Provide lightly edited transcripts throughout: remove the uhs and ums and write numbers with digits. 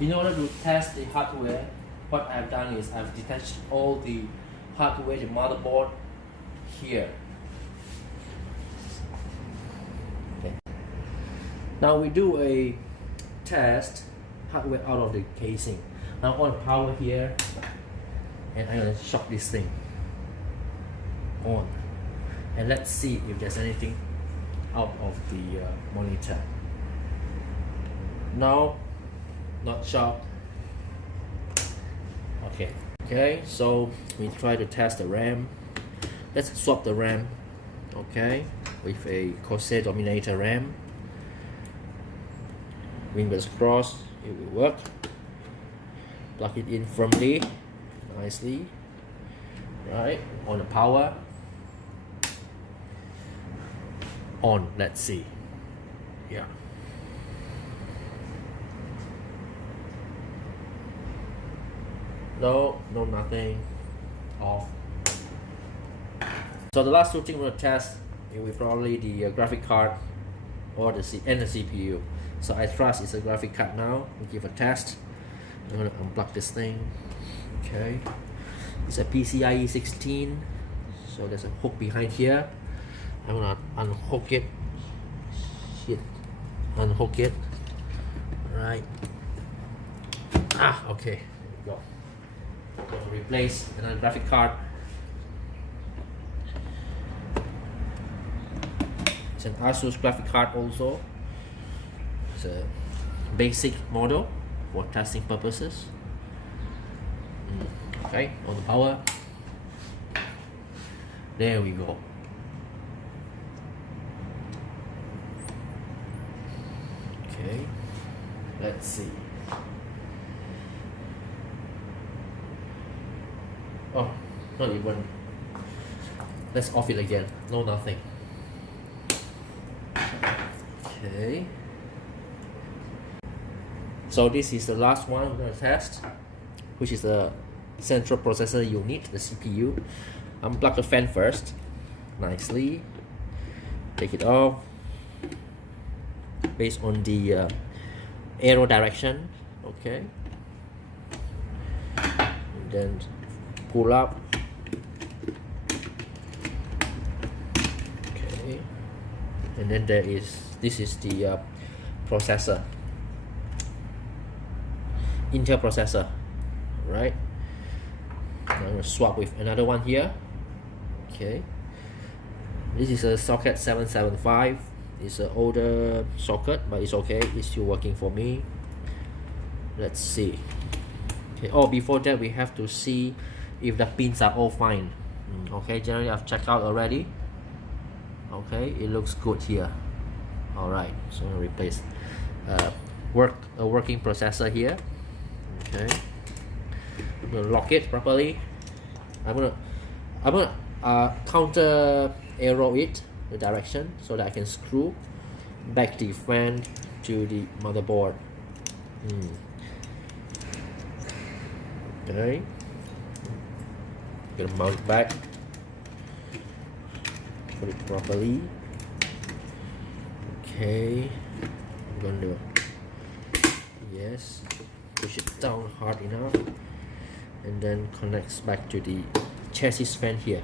In order to test the hardware, what I've done is I've detached all the hardware, the motherboard here. Okay. Now we do a test hardware out of the casing. Now on power here, and I'm gonna shock this thing on, and let's see if there's anything out of the monitor. No, not shocked. Okay, so we try to test the RAM. Let's swap the RAM, okay, with a Corsair Dominator RAM. Fingers crossed it will work. Plug it in firmly, nicely, right, on the power. On, let's see. Yeah. No, nothing. Off. So the last two things we're gonna test it will probably the graphic card or the CPU. So I trust it's a graphic card now. We give a test. I'm gonna unplug this thing. Okay. It's a PCIe 16. So there's a hook behind here. I'm gonna unhook it. Shit. Unhook it. Right. Okay. There we go. Replace another graphic card. It's an Asus graphic card also. It's a basic model for testing purposes. Okay, on the power. There we go. Okay, let's see. Oh, not even. Let's off it again. No, nothing. Okay. So this is the last one we're gonna test, which is the central processor unit, the CPU. Unplug the fan first, nicely. Take it off. Based on the arrow direction, okay. And then pull up. Okay. And then this is the processor. Intel processor, right? I'm gonna swap with another one here. Okay, this is a socket 775. It's an older socket, but it's okay. It's still working for me. Let's see. Okay. Oh, before that, we have to see if the pins are all fine. Okay. Generally, I've checked out already. Okay, it looks good here. All right. So I'm gonna replace a working processor here. Okay, I'm gonna lock it properly. I'm gonna counter arrow it the direction so that I can screw back the fan to the motherboard. Okay, gonna mount it back. Put it properly. Okay, I'm gonna do it. Yes. Push it down hard enough, and then connects back to the chassis fan here.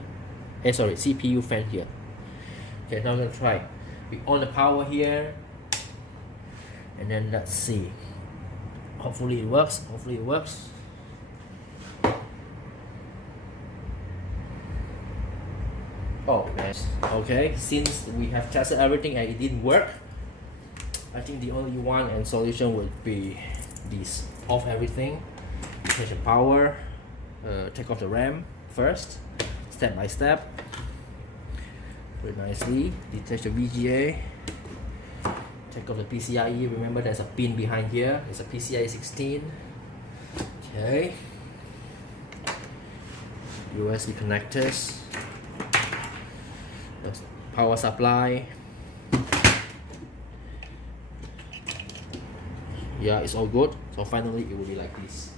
CPU fan here. Okay, now I'm gonna try. We on the power here, and then let's see. Hopefully it works. Hopefully it works. Oh, nice. Okay, since we have tested everything and it didn't work, I think the only one and solution would be this. Off everything, change the power, take off the RAM first, step by step. Put it nicely, detach the VGA, take off the PCIe. Remember there's a pin behind here, it's a PCIe 16. Okay, USB connectors, that's power supply. Yeah, it's all good. So finally it will be like this.